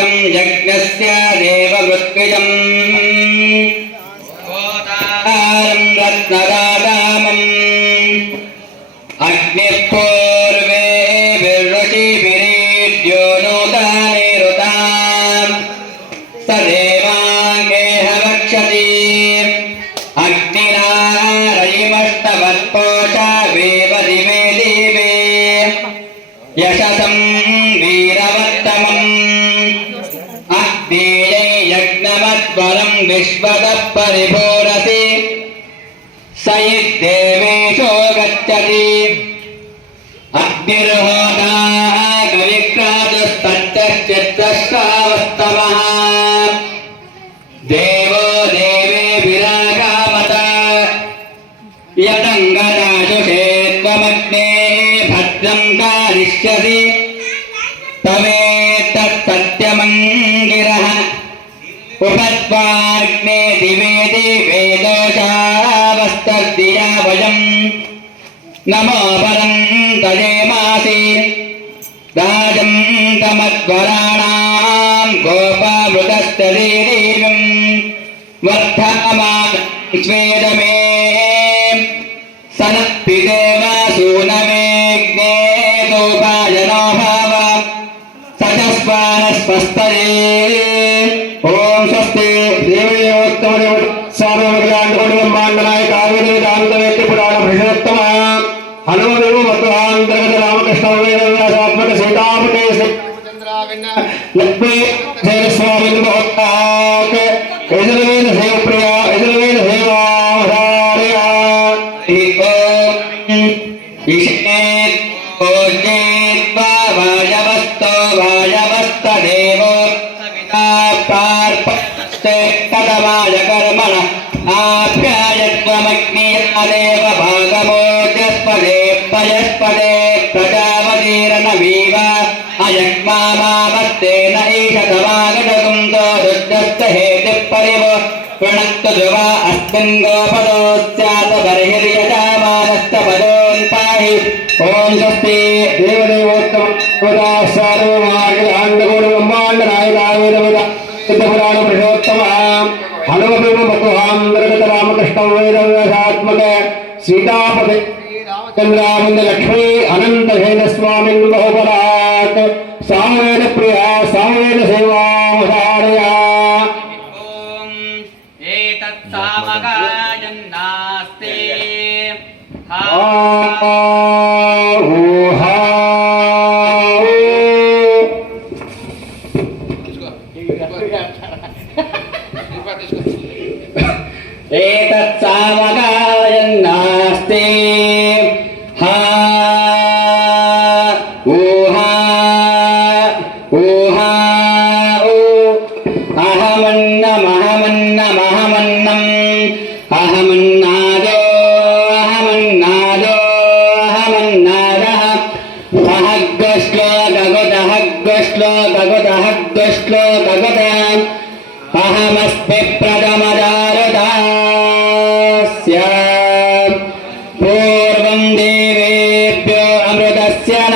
वीरं यज्ञस्य देववृत्विजम् ोदारं रत्नदादामम् अग्निपूर्वे विरृषिभिरीड्यो नोदानिरुताम् स देवाङ्गेह रक्षति अग्निनारयिमष्टवत्पोषा वेव दिवे दिवे यशसं यज्ञमत्वरं विश्वतः परिभूरसि स देवेशो गच्छति अग्निर्होदाः कविक्राजस्तच्चित्रश्रावस्तमः देवो देवे विरागामत यतङ्गदाजुषे त्वमग्ने भद्रं कारिष्यसि నమో పరం తదేమాసి రాజం తమద్వరాణాం గోపామృతస్తరీరీం వర్ధమాన్ స్వేదమే సనత్తి దేవసూనవేగ్నే దోపాయనోభావ సచస్వానస్పస్తరే वायवस्तदेवो सविता पार्पस्ते तदमाय कर्मण आप्यायत्वमग्निर्मदेव भागमोजस्पदे पयस्पदे प्रजापतिरनमीव अयग्मामावस्तेन ईशतमागडगुं तो रुद्रस्तहेतिः प्रणक्तु ध्रुवा अस्मिन् गोपदो स्यात् बर्हिर्यजामानस्तपदोन् पाहि ॐ स्वस्ति देवदेवोत्तम पुराण पूर्वं देवेभ्यो अमृतस्य न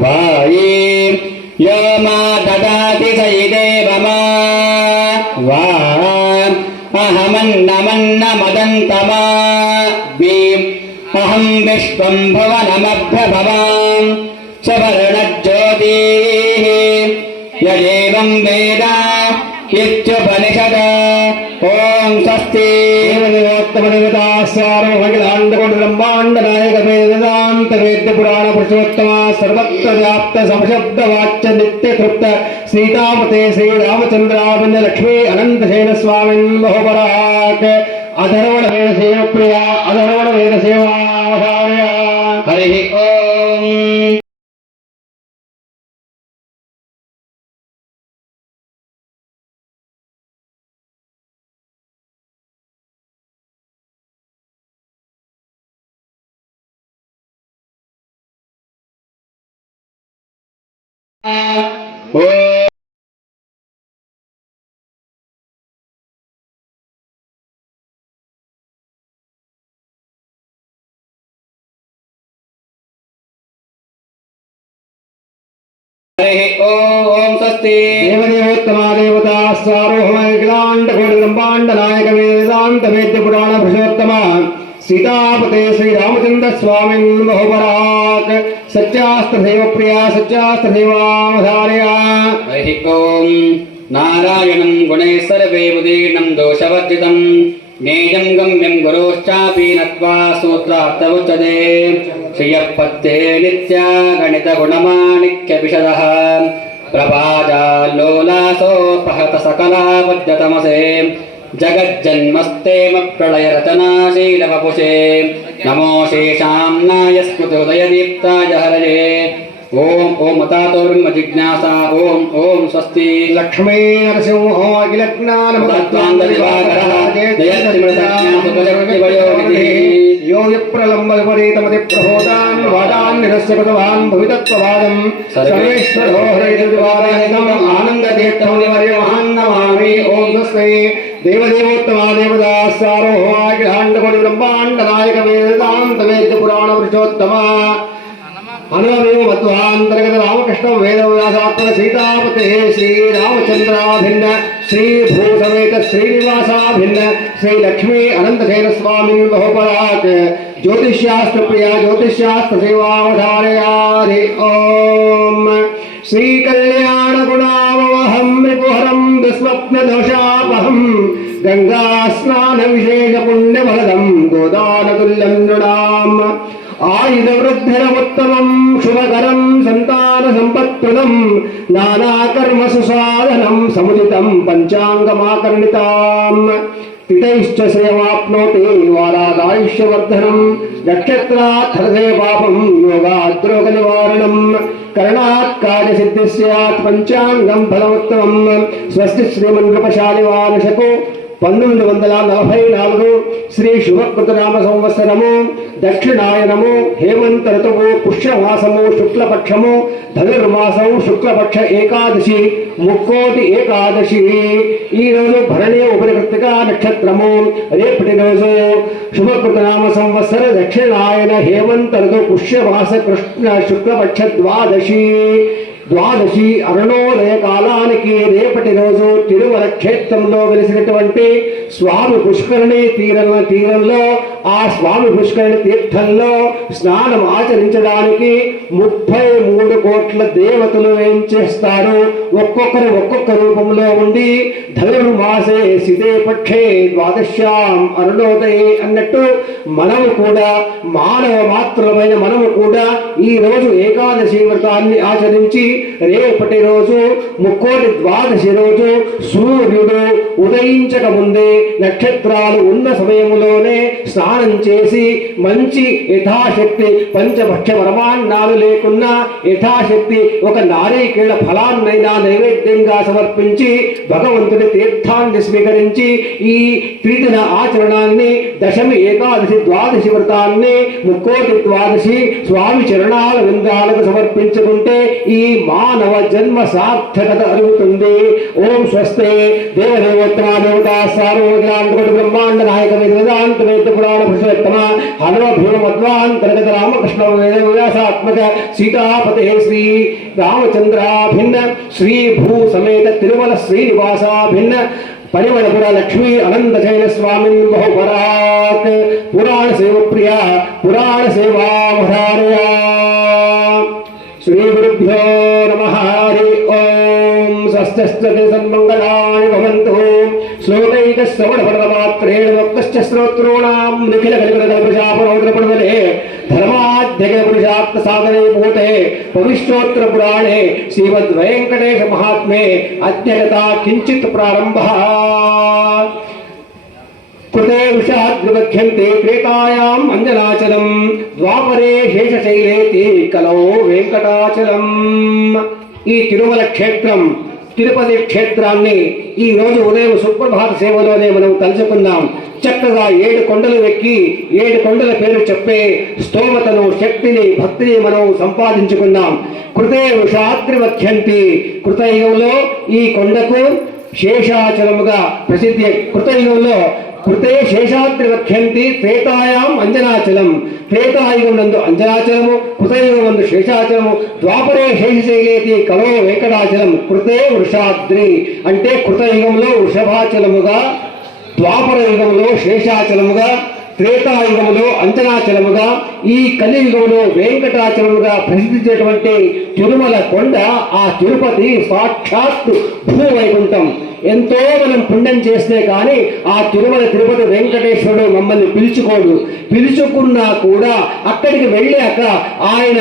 वाये यो मा ददाति सैदेव मा वा अहमन्नमन्नमदन्तमा वीम् अहं विश्वं भुवनमभ्यभवाम् सुवर्णज्योतिः పురుషోత్తమ సర్వత్ర వ్యాప్త సంశబ్ద వాచ్య నిత్య తృప్త సీతామతే శ్రీరామచంద్రాభిన్న లక్ష్మీ అనంతసేన స్వామిన్ మహోపరాక్. అధర్వణ వేద సేవ ప్రియ అధర్వణ వేద సేవ ஓம் சஸ்தி தேவதேவோத்தமா தேவதா சாரோஹமகிலாண்ட கோடி பிரம்மாண்ட நாயக வேதாந்த வேத்திய புராண புருஷோத்தமா సీతాపతే శ్రీరామచంద్ర స్వామిన్ బహుపరాక్ సత్యాస్త్రదేవ ప్రియా సత్యాస్త్రదేవావధారయా హరి నారాయణం గుణై సర్వే ఉదీర్ణం దోషవర్జితం నేయం గమ్యం గురోశ్చాపి నత్వా సూత్రార్థముచ్యతే శ్రియపత్తే నిత్యా గణిత గుణమాణిక్య విషద ప్రభాజాల్లోలాసో ప్రహత సకలా పద్యతమసే जगज्जन्मस्तेम प्रलयरतनाशीलवपुषे। नमो शेषाम्नाय स्मृतोदयदीप्ताय हरये ॐ ॐ मतातो ब्रह्मजिज्ञासा ॐ ॐ स्वस्ति। लक्ष्मी नरसिंहो योगिप्रलम्बपरीतमतिप्रभोदान् वादान् निरस्य भगवान् भवितत्ववादम्। सर्वेश्वरो हृदयद्वारा नमामि। ॐ సర్వేశ్వరో హరైతం ఆనంద బ్రహ్మాండ నాయక వేదాంత వేద పురాణ పురుషోత్తమ అనుమేవ మధ్వాంతర్గత రామకృష్ణ వేదవ్యాసాత్మక సీతాపతే శ్రీరామచంద్రాభిన్న శ్రీభూసమేత శ్రీనివాసాభిన్న శ్రీ లక్ష్మీ అనంతసేన స్వామి బహుపరాక్ జ్యోతిష్యాస్త్ర ప్రియ జ్యోతిష్యాస్త్ర సేవావధారయారి ఓం శ్రీకళ్యాణ గుణావహం రిపుహరం దుస్వప్న దోషాపహం గంగా స్నాన విశేష పుణ్యఫలదం గోదానతుల్యం నృణాం ఆయుధవృద్ధిరముత్తమం శుభకరం సంతాన సంపత్ప్రదం నానాకర్మ సుసాధనం సముచితం పంచాంగమాకర్ణితాం. తిథైశ్చ శ్రేయమాప్నోతి వారాదాయుష్యవర్ధనం నక్షత్రార్థే పాపం యోగాద్రోగ నివారణం కరణాత్ కార్యసిద్ధి స్యాత్ పంచాంగం ఫలముత్తమం. స్వస్తి శ్రీమన్ృపశాలివానుషకు పంతొమ్మిది వందల నలభై నాలుగు శ్రీ శుభకృతనామ సంవత్సరము దక్షిణాయనము హేమంత ఋతువు పుష్యమాసము శుక్లపక్షము ధనుర్మాసము శుక్లపక్ష ఏకాదశి ముక్కోటి ఏకాదశి. ఈరోజు రోజు భరణి ఉపరికృతిక నక్షత్రము. రేపటి రోజు శుభకృతనామ సంవత్సర దక్షిణాయన హేమంత ఋతు పుష్యమాస కృష్ణ శుక్లపక్ష ద్వాదశి. ద్వాదశి అరుణోదయ కాలానికి రేపటి రోజు తిరుమల క్షేత్రంలో వెలిసినటువంటి స్వామి పుష్కరిణి తీరం తీరంలో ఆ స్వామి పుష్కరణ తీర్థంలో స్నానం ఆచరించడానికి ముప్పై మూడు కోట్ల దేవతలు ఏం చేస్తారు? ఒక్కొక్కరు ఒక్కొక్క రూపంలో ఉండి ధనుర్మాసే సిదే పక్షే ద్వాదశ్యాం అరుణోదయే అన్నట్టు మనము కూడా మానవ మాత్రమైన మనము కూడా ఈ రోజు ఏకాదశి వ్రతాన్ని ఆచరించి రేపటి రోజు ముక్కోటి ద్వాదశి రోజు సూర్యుడు ఉదయించక ముందే నక్షత్రాలు ఉన్న సమయంలోనే స్నానం చేసి మంచి యథాశక్తి పంచభక్ష పరమాన్నాలు లేకున్నా యథాశక్తి ఒక నారీకేళ ఫలాన్నైనా నైవేద్యంగా సమర్పించి భగవంతుడి తీర్థాన్ని స్వీకరించి ఈ త్రిదిన ఆచరణాన్ని దశమి ఏకాదశి ద్వాదశి వ్రతాన్ని ముక్కోటి ద్వాదశి స్వామి చరణాల విందాలకు సమర్పించుకుంటే ఈ మానవ జన్మ సార్థకత అరుగుతుంది. ఓం స్వస్తే. దేవదేవత్రా దేవతా సార్వజనాంతకోటి బ్రహ్మాండ నాయక వేద వేదాంత వేద పురాణ పురుషోత్తమ హనుమ భీమ మధ్వాంతర్గత రామకృష్ణ వేద వ్యాసాత్మక సీతాపతే శ్రీ రామచంద్రాభిన్న శ్రీ భూ సమేత తిరుమల శ్రీనివాసాభిన్న పరిమళపుర లక్ష్మీ అనంతశైల స్వామిన్ బహుపరాక్ పురాణ సేవ ప్రియ పురాణ సేవావధారయా శ్రీ గురుభ్యో నమ హరి ఓం స్వస్థస్తి సన్మంగళాని భవంతు శ్లోకైక మాత్రేణ భక్తశ్చ శ్రోత్రోణాం నిఖిల కలికలకల్పశాపనోదరపడవలే ధర్మాధ్యగ పురుషాత్మ సాధనే భూతే భవిష్యోత్తర పురాణే శ్రీమద్ వెంకటేశ మహాత్మే అధ్యయత కించిత్ ప్రారంభ కృతే విషాద్వివక్ష్యంతే త్రేతాయాం అంజనాచలం ద్వాపరే శేషశైలేతి కలో వెంకటాచలం ఈ తిరుమల క్షేత్రం తిరుపతి క్షేత్రాన్ని ఈ రోజు ఉదయం సుప్రభాత సేవలోనే మనం తలుచుకుందాం. చక్కగా ఏడు కొండలు ఎక్కి ఏడు కొండల పేరు చెప్పే స్తోమతను శక్తిని భక్తిని మనం సంపాదించుకుందాం. కృతే వృషాద్రివఖ్యంతి కృతయుగంలో ఈ కొండకు శేషాచలముగా ప్రసిద్ధి కృతయుగంలో కృతే శేషాద్రి వక్ష్యంతి త్రేతాయాం అంజనాచలం. త్రేతాయుగం నందు అంజనాచలము కృతయుగం నందు శేషాచలము ద్వాపరే శేషశైలేతి కవే వెంకటాచలం కృతే వృషాద్రి. అంటే కృతయుగంలో వృషభాచలముగా ద్వాపర యుగంలో శేషాచలముగా త్రేతాయుగములో అంచనాచలముగా ఈ కలియుగంలో వెంకటాచలముగా ప్రసిద్ధించేటువంటి తిరుమల కొండ ఆ తిరుపతి సాక్షాత్తు భూవైకుంఠం. ఎంతో మనం పుణ్యం చేస్తే కానీ ఆ తిరుమల తిరుపతి వెంకటేశ్వరుడు మమ్మల్ని పిలుచుకోడు. పిలుచుకున్నా కూడా అక్కడికి వెళ్ళాక ఆయన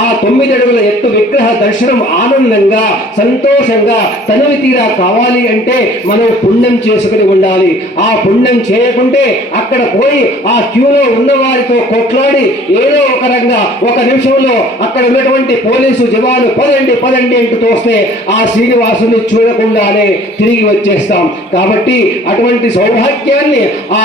ఆ- తొమ్మిది అడుగుల ఎత్తు విగ్రహ దర్శనం ఆనందంగా సంతోషంగా తనివి తీరా కావాలి అంటే మనం పుణ్యం చేసుకుని ఉండాలి. ఆ పుణ్యం చేయకుంటే అక్కడ పోయి ఆ క్యూలో ఉన్న వారితో కొట్లాడి ఏదో ఒక రంగా ఒక నిమిషంలో అక్కడ ఉన్నటువంటి పోలీసు జవాను పదండి పదండి అంటూ తోస్తే ఆ శ్రీనివాసుని చూడకుండానే తిరిగి వచ్చేస్తాం. కాబట్టి అటువంటి సౌభాగ్యాన్ని ఆ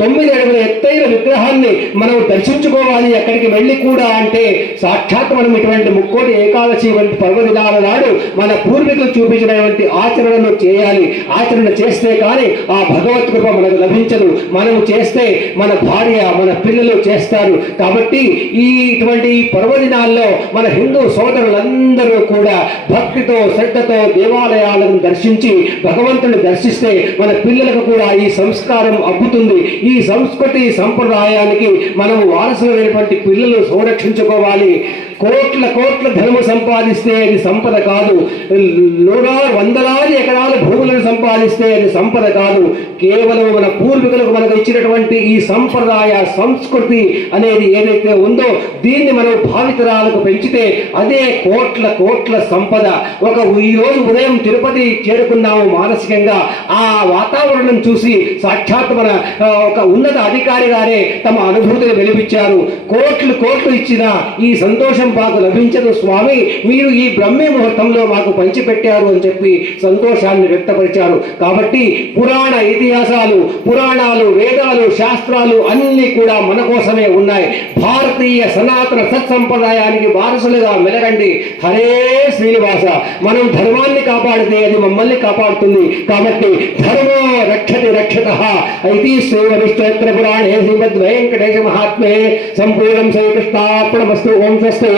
తొమ్మిది అడుగుల ఎత్తైన విగ్రహాన్ని మనం దర్శించుకోవాలి అక్కడికి వెళ్ళి కూడా అంటే సాక్షాత్ మనం ఇటువంటి ముక్కోటి ఏకాదశి వంటి పర్వదినాల నాడు మన పూర్వీకులు చూపించినటువంటి ఆచరణను చేయాలి. ఆచరణ చేస్తే కానీ ఆ భగవత్ కృప మనకు లభించదు. మనం చేస్తే మన భార్య మన పిల్లలు చేస్తారు. కాబట్టి ఈ ఇటువంటి ఈ పర్వదినాల్లో మన హిందూ సోదరులందరూ కూడా భక్తితో శ్రద్ధతో దేవాలయాలను దర్శించి భగవంతుని దర్శిస్తే మన పిల్లలకు కూడా ఈ సంస్కారం అబ్బుతుంది. ఈ సంస్కృతి సంప్రదాయానికి మనం వారసులైనటువంటి పిల్లలు సంరక్షించుకోవాలి. కోట్ల కోట్ల ధనము సంపాదిస్తే అది సంపద కాదు. నూరా వందలాది ఎకరాల సంపద కాదు. కేవలం మన పూర్వీకులకు మనకు ఇచ్చినటువంటి ఈ సంప్రదాయ సంస్కృతి అనేది ఏదైతే ఉందో దీన్ని మనం భావితరాలకు పెంచితే అదే కోట్ల కోట్ల సంపద. ఒక ఈ రోజు ఉదయం తిరుపతి చేరుకున్నాము మానసికంగా. ఆ వాతావరణం చూసి సాక్షాత్ మన ఒక ఉన్నత అధికారి గారే తమ అనుభూతిని వెలిపించారు. కోట్లు కోట్లు ఇచ్చిన ఈ సంతోషం మాకు లభించదు స్వామి. మీరు ఈ బ్రహ్మే ముహూర్తంలో మాకు పంచిపెట్టారు అని చెప్పి సంతోషాన్ని వ్యక్తపరిచారు. కాబట్టి పురాణ ఇతిహాసాలు పురాణాలు వేదాలు శాస్త్రాలు అన్ని కూడా మన కోసమే ఉన్నాయి. భారతీయ సనాతన సత్సంప్రదాయానికి వారసులుగా మెలగండి. హరే శ్రీనివాస మనం ధర్మాన్ని కాపాడితే అది మమ్మల్ని కాపాడుతుంది. కాబట్టి ధర్మో రక్షతి రక్షత. ఇది శ్రీవరిష్టోత్తర పురాణే శ్రీమద్ వెంకటేశ మహాత్మే సంపూర్ణం శ్రీకృష్ణార్పణమస్తు. ఓం స్వస్తి.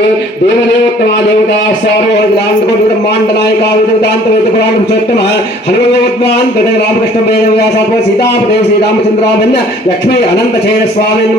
దేవదేవోత్తమా దేవత సారోహిలాండకోటి బ్రహ్మాండ నాయక వేదాంత వేద పురాణ పురుషోత్తమ హనుమద్వాన్ తదే రామకృష్ణ వేద వ్యాసాత్మ సీతాపదే శ్రీరామచంద్రాభిన్న లక్ష్మీ అనంత చైన స్వామిన్